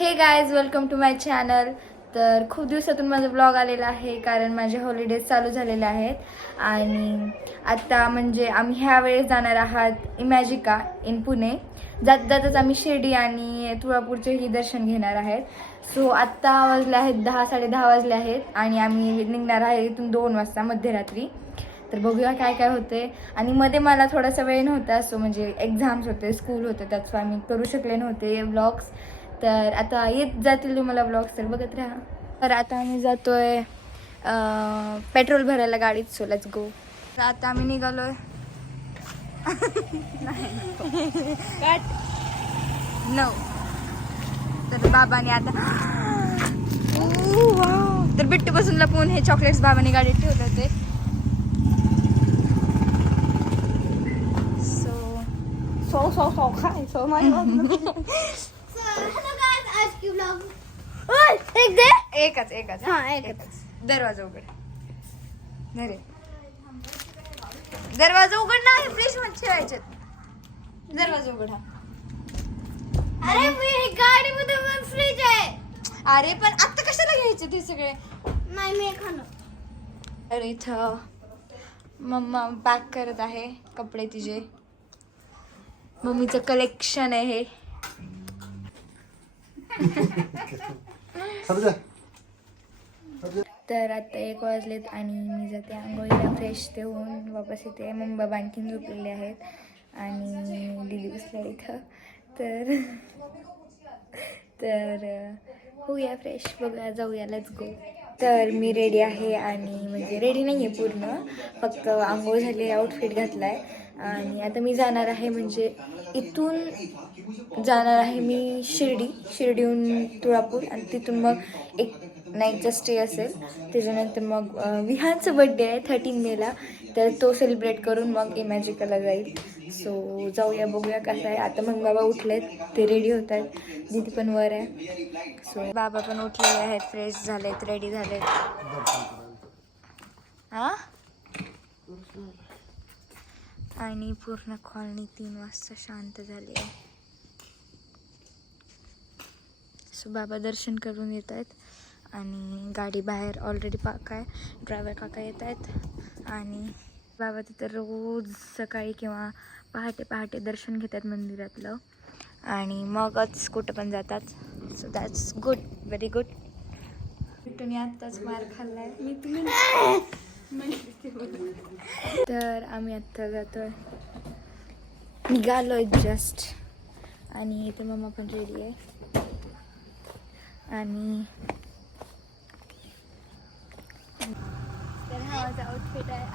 हे guys, welcome to my channel. तर खूप दिवसातून माझा ब्लॉग आलेला आहे कारण माझे हॉलिडेज चालू झालेले आहेत आणि आता म्हणजे आम्ही ह्या वेळेस जाणार आहात इमॅजिका इन पुणे. जात जातच आम्ही शिर्डी आणि तुळापूरचेही दर्शन घेणार आहेत. सो आत्ता वाजले आहेत 10-10:30 वाजले आहेत आणि आम्ही निघणार आहे इथून 2 वाजता मध्यरात्री. तर बघूया काय काय होते. आणि मध्ये मला थोडासा वेळ नव्हता, सो म्हणजे एक्झाम्स होते, स्कूल होते, त्याचं आम्ही करू शकले नव्हते व्लॉग्स. तर आता येत जातील तुम्हाला ब्लॉग्स, तर बघत राहा. तर आता आम्ही जातोय पेट्रोल भरायला गाडीत. So let's go. तर आता आम्ही निघालोय. नो. तर बाबाने आता तर बिट्टूपासून लपवून हे चॉकलेट्स बाबाने गाडीत ठेवले होते. सो काय सो एकच दरवाजा उघड. दरवाजा उघड नाही, फ्रीज मध्ये ठेवायचे. दरवाजा उघड. अरे मी गाडीमध्ये पण फ्रीज आहे. अरे पण आता कशाला घ्यायचे ते सगळे? नाही मी खाणार. तर इथं मम्मा पॅक करत आहे कपडे तिचे. मम्मीचं कलेक्शन आहे हे. तर आता 1 वाजलेत आणि मी जाते आंघोळीला, फ्रेश ते होऊन वापस येते. मम्मी बाबा आणखीन झोपलेले आहेत आणि दिदी बसल्या इथं. तर तर होऊया फ्रेश, बघूया, जाऊया, लेट्स गो. तर मी रेडी आहे आणि म्हणजे रेडी नाही आहे पूर्ण, फक्त आंघोळ झाली, आउटफिट घातला आहे आणि आता मी जाणार आहे. म्हणजे इथून जाणार आहे मी शिर्डीहून तुळापूर आणि तिथून मग एक नाईटचा स्टे असेल. त्याच्यानंतर मग विहानचं बड्डे आहे 13 मेला, तर तो सेलिब्रेट करून मग इमॅजिकाला जाईल. सो जाऊया, बघूया कसं आहे. आता मग बाबा उठलेत, ते रेडी होत आहेत, दीदी पण वर आहे. सो बाबा पण उठलेले आहेत, फ्रेश झालेत, रेडी झालेत. हां, आणि पूर्ण कॉलनी 3 वाजता शांत झाली आहे. सो बाबा दर्शन करून येत आहेत आणि गाडी बाहेर ऑलरेडी पार्क आहे. ड्रायव्हर काका येत आहेत आणि बाबा तिथं रोज सकाळी किंवा पहाटे दर्शन घेतात मंदिरातलं आणि मगच कुठं पण जातात. So that's good, very good. बिट्टूने आत्ताच मार खाल्ला आहे. तर आम्ही आत्ता जातोय, निघालोय जस्ट. आणि इथे मम्मा पण रेडी आहे आणि तर हा माझा आउटफिट आहे.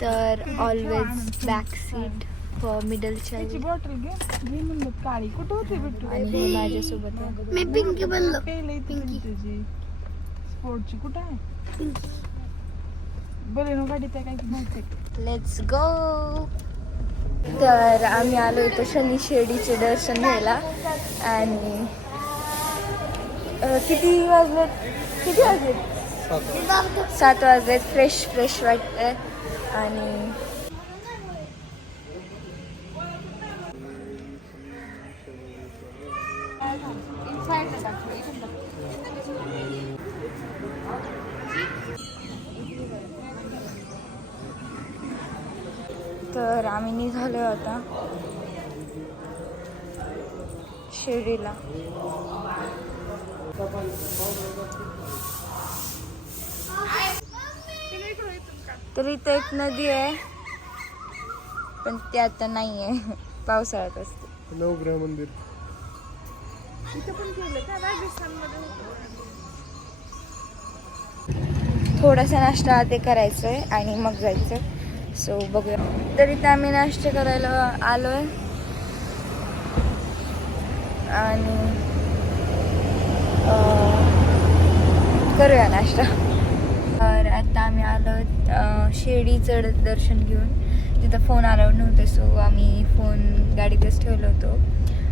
तर always back seat for middle child. Bottle घे म्हणलं काळी कुठं होती बिट्टू? आणि हे माझ्यासोबत आहे. मी पिंकी बनलो. तुझी स्पोर्टची कुठं आहे? बलेनो गाडीत आहे काय की माहिती? Let's go. तर आम्ही आलो इथं शनी शिर्डीचे दर्शन घ्यायला आणि किती वाजलेत 7 वाजलेत. फ्रेश वाटतंय आणि तर आम्ही निघालो आता शिर्डीला. तर इथं एक नदी आहे पण ती आता नाही आहे, पावसाळ्यात असते. नवग्रह मंदिर थोडासा नाश्ता ते करायचं आहे आणि मग जायचं. सो बघूया. तर इथं आम्ही नाश्ता करायला आलो आहे आणि करूया नाश्ता. तर आता आम्ही आलो शिर्डीचं दर्शन घेऊन. तिथं फोन अलाउड नव्हते, सो आम्ही फोन गाडीतच ठेवलो होतो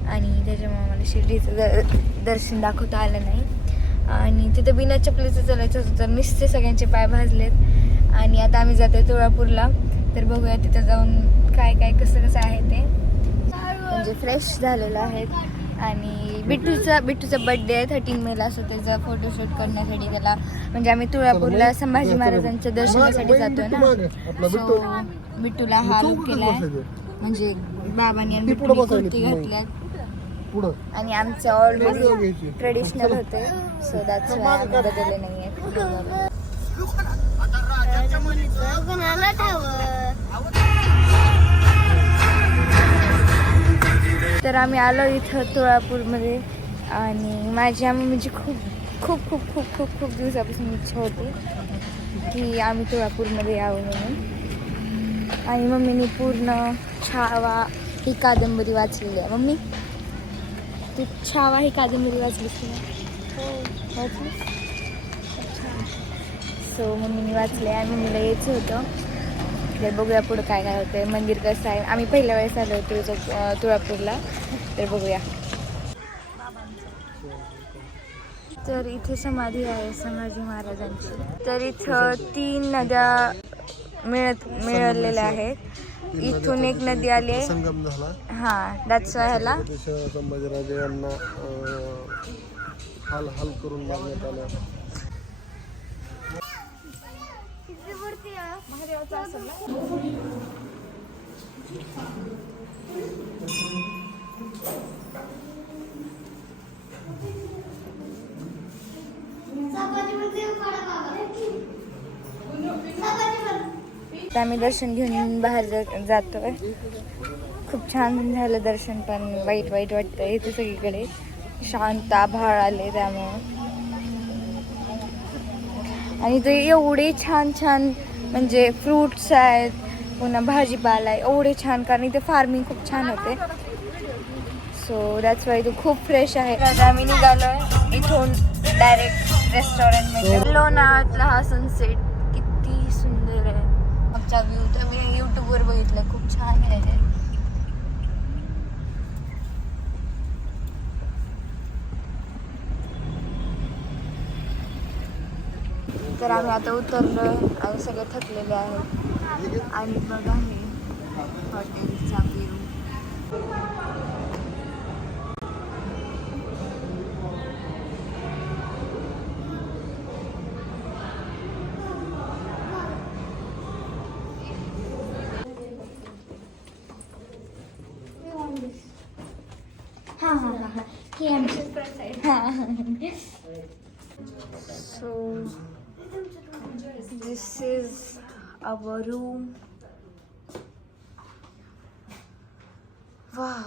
आणि त्याच्यामुळे मला शिर्डीचं दर्शन दाखवता आलं नाही. आणि तिथं बिना चपलीचं चालायचं होतं, तर नुसते सगळ्यांचे पाय भाजलेत. आणि आता आम्ही जातोय तुळापूरला. तर बघूया तिथं जाऊन काय कसं आहे ते. म्हणजे फ्रेश झालेलं आहेत आणि बिट्टूचा बर्थडे आहे 13 मेला, सो त्याचा फोटोशूट करण्यासाठी त्याला म्हणजे आम्ही तुळापूरला संभाजी महाराजांच्या दर्शनासाठी जातोय ना, सो बिट्टूला हा लुक केलाय म्हणजे बाबांनी आणि बिट्टूने कुर्ती घातल्यात आणि आमचं ऑलरेडी ट्रेडिशनल होते, सो दॅट्स वाय आम्ही बदलले नाहीये. तर आम्ही आलो इथं तुळापूरमध्ये आणि माझ्या मम्मीची खूप खूप खूप खूप खूप खूप दिवसापासून इच्छा होती की आम्ही तुळापूरमध्ये यावं म्हणून. आणि मम्मीने पूर्ण छावा ही कादंबरी वाचलेली आहे. मम्मी तू छावा ही कादंबरी वाचलीस की नाही? वाचलीस? अच्छा. सो मम्मीने वाचले आणि मम्मीला यायचं होतं. तर बघूया पुढं काय काय होतंय, मंदिर कसं आहे. आम्ही पहिल्या वेळेस आलो होतो तुळापूरला, तर बघूया. तर इथे समाधी आहे संभाजी महाराजांची. तर इथं 3 नद्या मिळालेल्या आहेत. इथून एक नदी आली आहे, संगम झाला. हां दॅट्स वाय ह्याला संभाजीराजे यांना हाल हाल करून मारण्यात आलं. आम्ही दर्शन घेऊन बाहेर जातोय. खूप छान झालं दर्शन, पण वाईट वाटतं इथे सगळीकडे शांत आभाळ आले त्यामुळं. आणि ते एवढे छान म्हणजे फ्रूट्स आहेत, पुन्हा भाजीपाला आहे एवढे छान, कारण इथे फार्मिंग खूप छान होते. सो दॅट्स वाय तो खूप फ्रेश आहे. आता आम्ही निघालोय इथून डायरेक्ट रेस्टॉरंटमध्ये. लोणावळ्यातला हा सनसेट किती सुंदर आहे. आमचा व्ह्यू तर मी यूट्यूबवर बघितलं, खूप छान आहे ते. तर आम्ही आता उतरलो आणि सगळे थकलेले आहेत. आणि बघा हे हॉटेलचा view. So this is our room. Wow.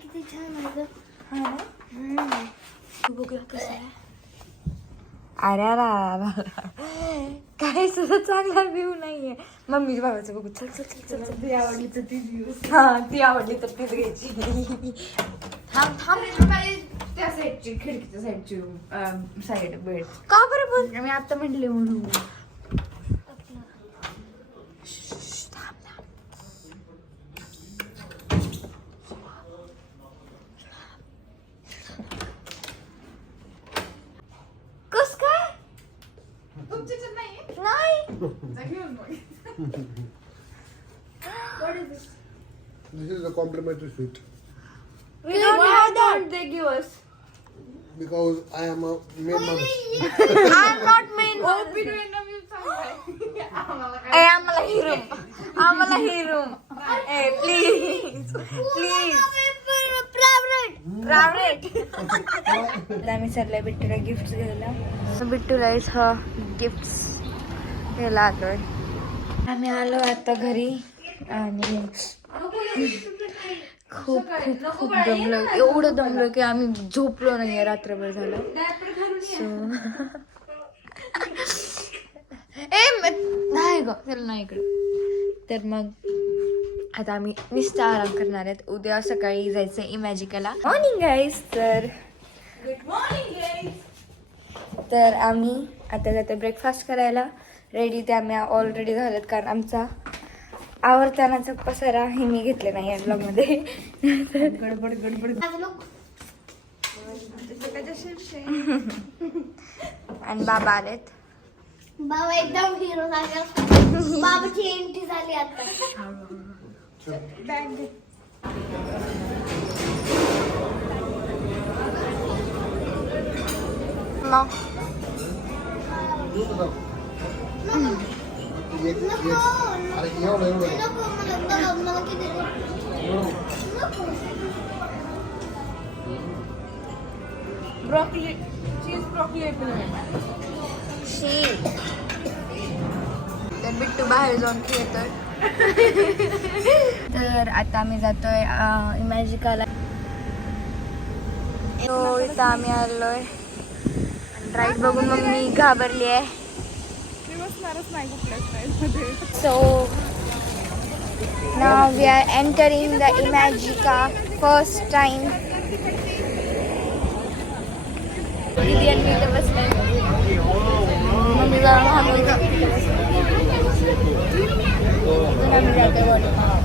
किती छान आहे. हा ना? बघूया कसं आहे. अरे काय सुद्धा चांगला व्ह्यू नाहीये. मम्मी बाबाचं बघू. चल ती आवडली तर ती व्ह्यू. हा ती आवडली तर तीच घ्यायची. थांब त्या साईडची खिडकीच्या साईडची साईड बेड. का बरं बोल. मी आता म्हटले म्हणून. कस काय तुमच्याच्यात नाही नाही. घेऊन मग. This is a complimentary suite We don't have that. They give us. because I am a main man. I'm not main. आम्हाला ही रूम. प्लीज आम्ही चाललोय बिट्टूला गिफ्ट घ्यायला. बिट्टूला इथं गिफ्ट घ्यायला आलोय. आम्ही आलो आता घरी आणि खूप दमलो. एवढं दमलो की आम्ही झोपलो नाहीये, रात्रभर झालं. नाही ग चल नाही इकडे. तर मग आता आम्ही नुसता आराम करणार आहेत. उद्या सकाळी जायचं इमॅजिकाला. Morning guys. तर आम्ही आता जातो ब्रेकफास्ट करायला. रेडी ते आम्ही ऑलरेडी झालेत, कारण आमचा आवडतानाचा पसारा हे मी घेतले नाही या ब्लॉगमध्ये. गडबड. आणि बाबा आलेत. बाबा एकदम हिरो सारखा. बाबाची एंट्री झाली आता. अरे एवढं नको मला किती नको. ब्रोकली चीज ब्रोकली शी. तर बिट्टू बाहेर जाऊन खेळतोय. तर आता आम्ही जातोय इमॅजिकाला. तो इथं आम्ही आलोय. राईड बघून मग मी घाबरली आहे. So now we are entering the Imagica first time. Indian मी इथं बसलोय. मम्मी जरा आम्ही जाते water park.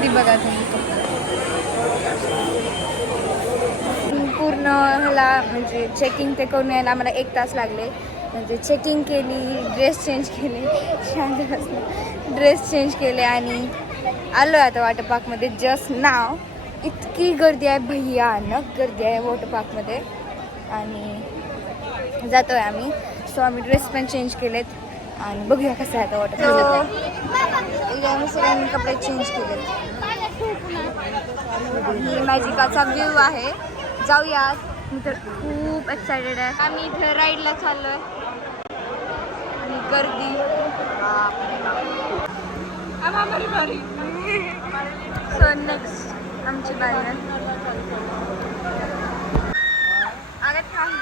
ती बघा तुम्ही. पूर्ण ह्याला म्हणजे चेकिंग ते करून यायला आम्हाला 1 तास लागले. म्हणजे चेकिंग केली, ड्रेस चेंज केले, ड्रेस चेंज केले आणि आलो आता वॉटर पार्कमध्ये जस्ट नाव. इतकी गर्दी आहे, भयानक गर्दी आहे वॉटर पार्कमध्ये. आणि जातोय आम्ही. सो आम्ही ड्रेस पण चेंज केलेत आणि बघूया कसं आहे आता वॉटर पार्क. आम्ही सगळ्यांनी कपडे चेंज केलेत. ही मॅजिकाचा व्ह्यू आहे. जाऊयात. मी तर खूप एक्सायटेड आहे. आम्ही इथं राईडला चाललोय आणि गर्दी. सो नेक्स्ट आमची बारी आहे. अगं थांब.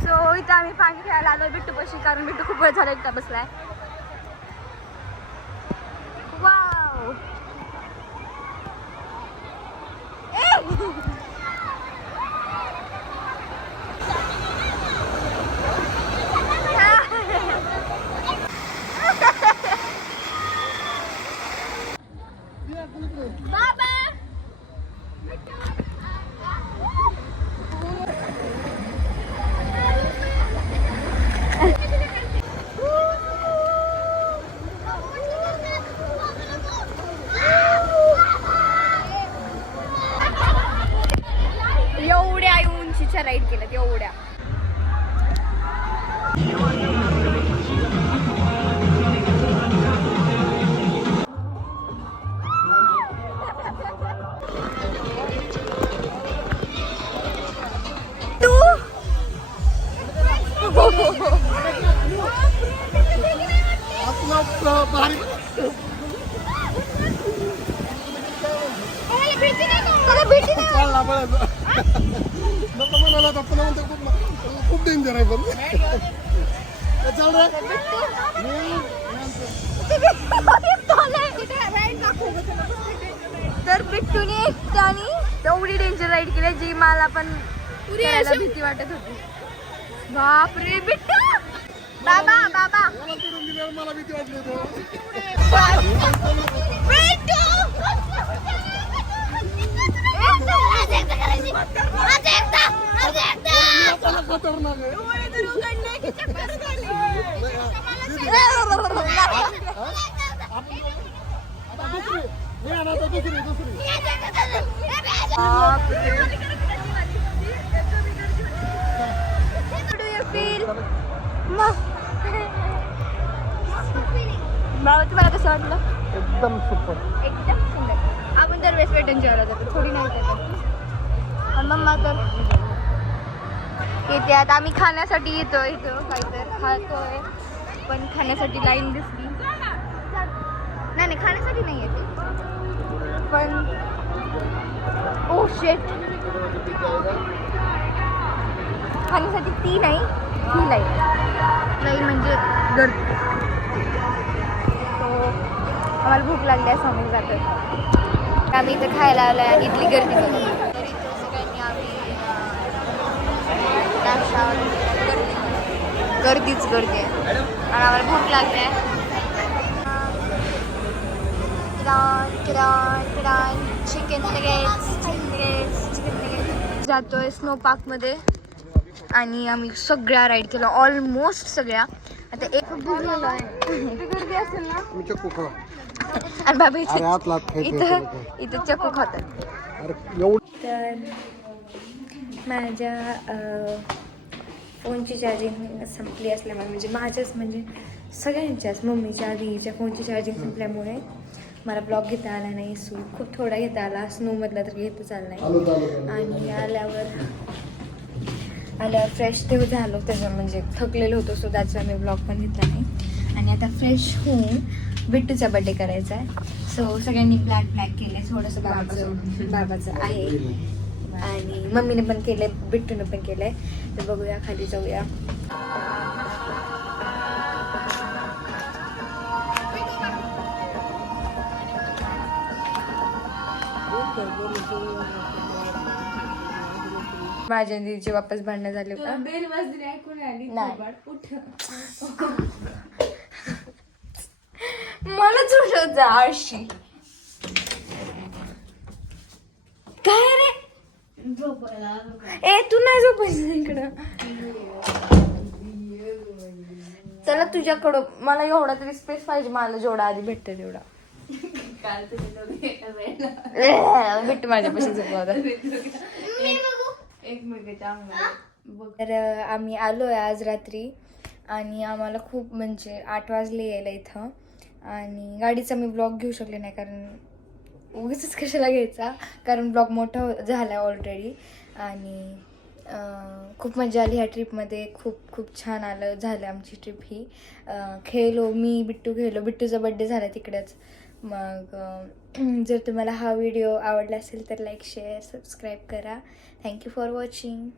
सो इथं आम्ही पाणी खेळायला आलोय बिट्टू पशी, कारण बिट्टू खूप वेळ झाला एकटा बसलाय. वाव. एवढ्या उंचीच्या राईड केल्यात एवढ्या. खूप डेंजर आहे पण. तर बिट्टूने एकट्याने तेवढी डेंजर राईड केली जी मला पण करायला भीती वाटत होती. बापरे बिट्टू. बाबा बाबा मला भीती वाटली होती. खतरनाक आहे. बाबा तुम्हाला कसं वाटलं? एकदम सुपर. एकदम सुंदर. आपण तर वेस्ट वेटन जेवायला जातो, थोडी नाही जातो. मम्मा तर येते. आता आम्ही खाण्यासाठी येतो. इथं काहीतरी खातोय पण खाण्यासाठी लाईन दिसली. नाही खाण्यासाठी नाही येते पण. ओ शेट. खाण्यासाठी ती नाही ही लाईन म्हणजे गर्दी. तो आम्हाला भूक लागली असं आम्ही जातो. आम्ही इथं खायला आलो आणि इथली गर्दी बघा. तर इथं सगळ्यांनी आम्ही नाश्ता गर्दीच गर्दी आहे आणि आम्हाला भूक लागली आहे. चिकन जातोय स्नो पार्क मध्ये आणि आम्ही सगळ्या राईड केल्या ऑलमोस्ट सगळ्या. आता एक गर्दी असेल ना मी चक्कू खा. आणि बाबा अरे आत लात खायचं इथं इथं चक्कू खातात. अरे एवढं तर माझ्या फोनची चार्जिंग संपली असल्यामुळे म्हणजे माझ्याच म्हणजे सगळ्यांच्याच मम्मीच्या आधीच्या फोनची चार्जिंग संपल्यामुळे मला ब्लॉग घेता आला नाही. खूप थोडा घेता आला स्नोमधला तर घेताच आला नाही. आणि आल्यावर फ्रेश तेव्हा झालो त्याचं म्हणजे थकलेलो होतो सो त्याचा मी ब्लॉग पण घेतला नाही. आणि आता फ्रेश होऊन बिट्टूचा बड्डे करायचा आहे. सो सगळ्यांनी ब्लॅक केले थोडंसं बाबाचं आहे आणि मम्मीने पण केले बिट्टूने पण केलंय. तर बघूया खाली जाऊया. माझ्या दीदीचे वापस भांडणं झाले का? बेल वाजली ऐकून आली. नाही. उठ. मला झोपत जा आळशी. काय रे ए तू नाही झोपायचं इकडं. चला तुझ्याकडं मला एवढा तरी स्पेस पाहिजे. मला जेवढा आधी भेटतं तेवढा. भेट माझ्यापाशी झोपवता. एक मिनिट तर आम्ही आलोय आज रात्री आणि आम्हाला खूप म्हणजे 8 वाजले यायला इथं. आणि गाडीचा मी ब्लॉग घेऊ शकले नाही कारण उगीच कशाला घ्यायचा कारण ब्लॉग मोठा झाला ऑलरेडी. आणि खूप मजा आली ह्या ट्रिपमध्ये. खूप खूप छान झालं आमची ट्रिप ही. खेळलो मी बिट्टू खेळलो. बिट्टूचा बड्डे झाला तिकडेच. मग जर तुम्हाला हा व्हिडिओ आवडला असेल तर लाईक शेअर सबस्क्राईब करा. Thank you for watching.